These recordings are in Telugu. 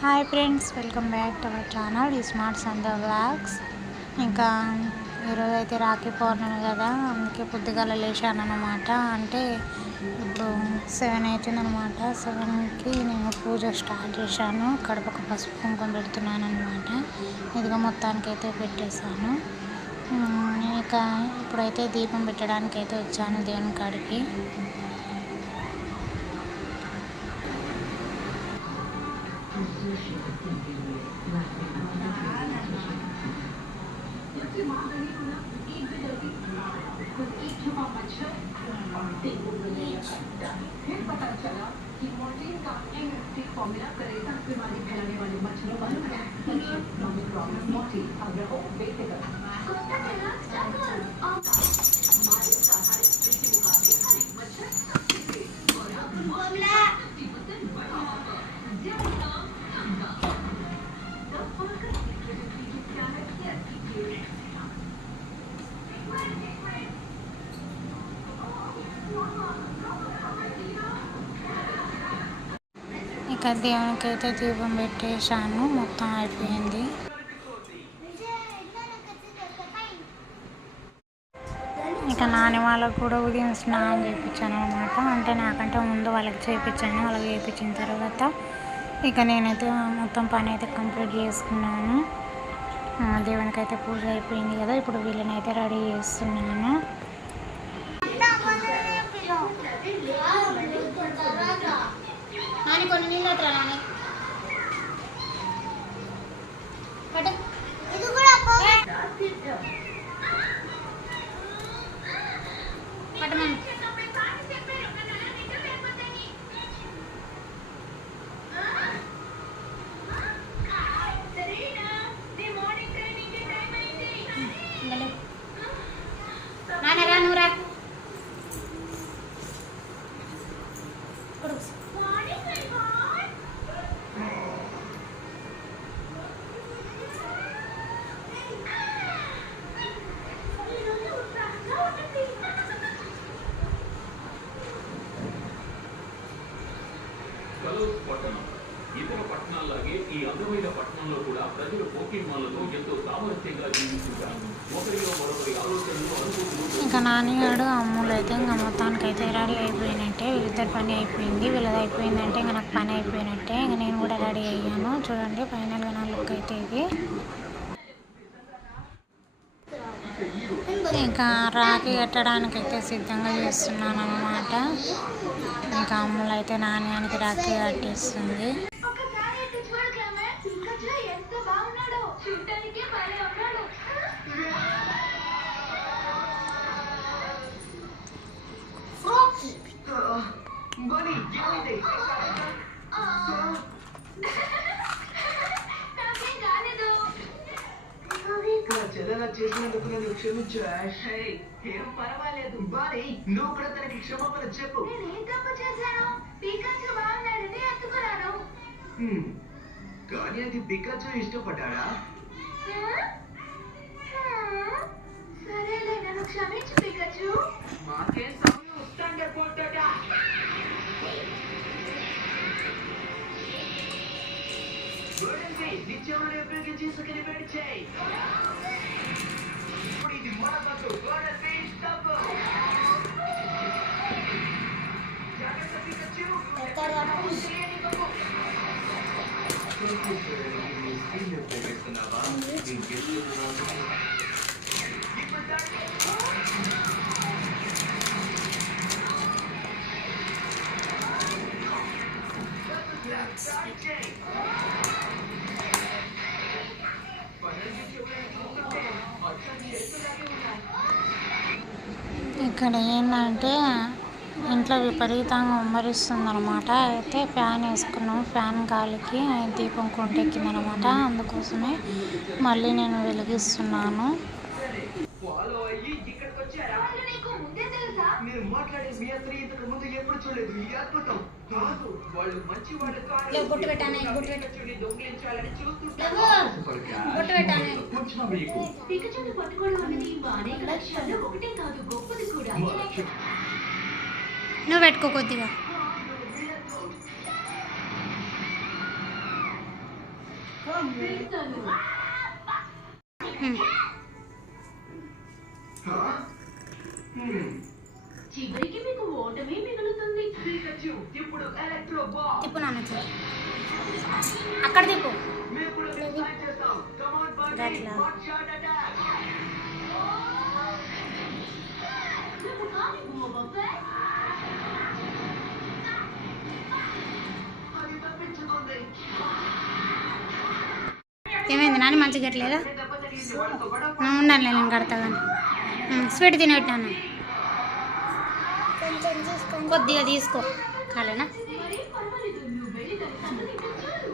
Hi friends, welcome back to our channel ఈ స్మార్ట్ సంధ్య వ్లాగ్స్. ఇంకా ఈరోజు అయితే రాఖీ పౌర్ణమి కదా, అందుకే పొద్దుగాల లేచాను అనమాట. అంటే ఇప్పుడు 7 అవుతుందనమాట. 7కి నేను పూజ స్టార్ట్ చేశాను. కడపకు పసుపు కుంకుమ పెడుతున్నాను అనమాట. ఇదిగా మొత్తానికి అయితే పెట్టేశాను. ఇక ఇప్పుడైతే దీపం పెట్టడానికి అయితే వచ్చాను దేవుని కాడికి. पता चला कि मोर्टीन का एंटीबायोटिक फॉर्मूला करेगा बीमारी फैलाने वाले मच्छरों पर मोर्टीन अब रहो बेफिक्र हमारे साधारण प्रीति मुकाबले हर एक मच्छर सबसे और अब मामला ఇక దేవునికి అయితే దీపం పెట్టేశాను. మొత్తం అయిపోయింది. ఇక నాని వాళ్ళకు కూడా ఉదయం స్నానం చేయించాను అనమాట. అంటే నాకంటే ముందు వాళ్ళకి చేయించాను. వాళ్ళకి చేయించిన తర్వాత ఇక నేనైతే మొత్తం పని అయితే కంప్లీట్ చేసుకున్నాను. దేవునికి అయితే పూజ అయిపోయింది కదా, ఇప్పుడు వీళ్ళని అయితే రెడీ చేస్తున్నాను. కొన్ని నీళ్ళు నాని ఇది కూడా పట్టమని నాన్నరా నూరా పట్టణం ఇతర పట్టణాల్లాగే ఈ అందమైన పట్టణంలో కూడా ప్రజలు పోకీమాన్లతో ఎంతో సామరస్యంగా జీవిస్తుంటారు. ఒకరిలో మరొకరి ఆలోచనలు అనుభూతులు. ఇంకా నాన్నగాడు అమ్ములు అయితే ఇంకా మొత్తానికి అయితే రెడీ అయిపోయినట్టే. వీళ్ళిద్దరు పని అయిపోయింది, వీళ్ళది అయిపోయిందంటే ఇంకా నాకు పని అయిపోయినట్టే. ఇంకా నేను కూడా రెడీ అయ్యాను. చూడండి ఫైనల్గా నా లుక్ అయితే ఇది. ఇంకా రాఖీ కట్టడానికి అయితే సిద్ధంగా చేస్తున్నాను అన్నమాట. ఇంకా అమ్ములు అయితే నాణ్యానికి రాఖీ కట్టేస్తుంది. చెల్లెలా చేసినందుకు నేను క్షమించు. ఏం పర్వాలేదు బాని, నువ్వు కూడా తనకి క్షమాపణ చెప్పు. కానీ అది పికాచు ఇష్టపడ్డాడా? సరేలే, నన్ను క్షమించు పికాచు. మాకే సమయం వస్తాండే పోతాడా? నిత్యమైన ఉపయోగించి సెలబ్రేట్ చేయి. ఇప్పుడు ఇది మన బస్సు. జాగ్రత్త పికాచు. ఇక్కడ ఏంటంటే ఇంట్లో విపరీతంగా ఉమ్మరిస్తుంది అనమాట. అయితే ఫ్యాన్ వేసుకున్నాం. ఫ్యాన్ గాలికి దీపం కొంటెక్కిందనమాట. అందుకోసమే మళ్ళీ నేను వెలిగిస్తున్నాను. మీరు మాట్లాడే మీ అందరి ఇంతకు ముందు ఎప్పుడు చూడలేదు. ఈ అద్భుతం కాదు. వాళ్ళు మంచి వాళ్ళు దొంగిలించాలని చూస్తుంటారు. పట్టుకోవడం అనేది అనేక లక్ష్యాలు ఒకటే కాదు, గొప్పది కూడా. నువ్వు పెట్టుకో కొద్దిగా. చేస్తాను. చివరికి మీకు ఓటమే మిగులుతుంది. పికాచు ఇప్పుడు ఎలక్ట్రో బాల్ తిప్పు నాన్న చెయ్యి. అక్కడ తిప్పు. మేము కూడా డిసైడ్ చేస్తాం. కమ్ ఆన్ బాడీ గట్లా. వాట్ షాట్ అటాక్ నువ్వు కాని బోబా ఫెట్. అది తప్పించుకుంది ఏమైంది నాని మంచిగా కట్టలేదా? దెబ్బ తగిలింది వాళ్ళతో గొడవ ఉండాలి నేను కడతా కానీ స్వీట్ తినబెట్టాను. కొద్దిగా తీసుకో కాలేనా? మరేం పర్వాలేదు, నువ్వు వెళ్ళి దాని సంగతి చూడు.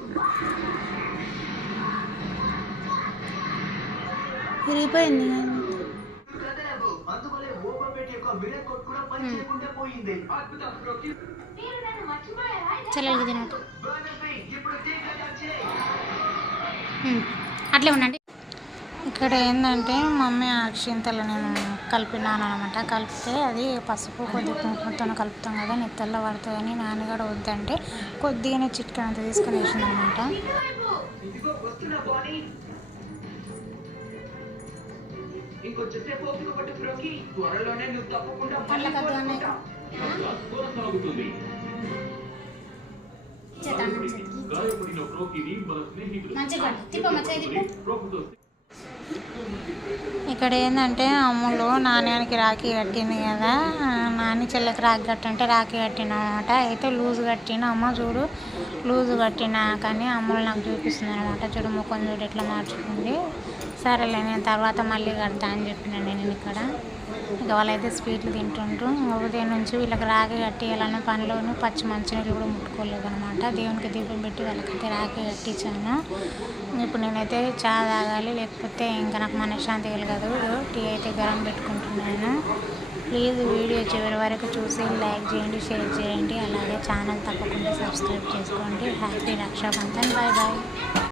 విరిగిపోయింది. కదలవు అందువల్లే ఓవర్ వెయిట్ యొక్క మిరర్ కోట్ కూడా పని చేయకుండా పోయింది అద్భుతం రోకి మీరు నన్ను మర్చిపోయారా? చెల్లెలకి తినట్టు బర్నబీ ఇప్పుడు టేక్ వచ్చే అట్లే ఉండండి. ఇక్కడ ఏంటంటే మమ్మీ అక్షింతలు నేను కలిపినాను అనమాట. కలిపితే అది పసుపు కొద్ది కుంకుమతో కలుపుతాం కదా, నెత్తల్లో పడుతుందని నాన్నగారు వద్దంటే కొద్దిగానే చిట్కనంత తీసుకొని వేసింది అనమాట. ఇదిగో వస్తున్నా బాడీ ఇంకొంచెం సేపు ఓపిక పట్టు ఫ్రోకి త్వరలోనే నువ్వు తప్పకుండా మళ్ళీ పళ్ళకద్దానే. కోరుకుంటావు. కొనసాగుతుంది. గాయపడిన ప్రోకిని మన స్నేహితుడు మంచిగా తిప్పమ్మ చేయి తిప్పు. ప్రోకుతో ఇక్కడ ఏంటంటే అమ్ములు నాణ్యానికి రాఖీ కట్టింది కదా, నాని చెల్లెకి రాఖీ కట్టంటే రాఖీ కట్టిన అనమాట. అయితే లూజు కట్టిన అమ్మ చూడు, లూజు కట్టిన కానీ అమ్ములు నాకు చూపిస్తుంది అనమాట. చూడు ముఖం చూడు ఎట్లా మార్చుకుంది. సరేలే నేను తర్వాత మళ్ళీ కడతా అని చెప్పినాను నేను ఇక్కడ. ఇక వాళ్ళైతే స్వీట్లు తింటుండ్రు. ఉదయం నుంచి వీళ్ళకి రాఖీ కట్టియాలన్న పనిలోనూ పచ్చి మంచినీళ్ళు కూడా ముట్టుకోలేదు అనమాట. దేవునికి దీపం పెట్టి వాళ్ళకైతే రాఖీ కట్టించాను. ఇప్పుడు నేనైతే చా తాగాలి, లేకపోతే ఇంకా నాకు మనశ్శాంతి కలగదు. టీ అయితే గరం పెట్టుకుంటున్నాను. ప్లీజ్ వీడియో చివరి వరకు చూసి లైక్ చేయండి, షేర్ చేయండి, అలాగే ఛానల్ తప్పకుండా సబ్స్క్రైబ్ చేసుకోండి. హ్యాపీ రక్షాబంధన్. Bye bye.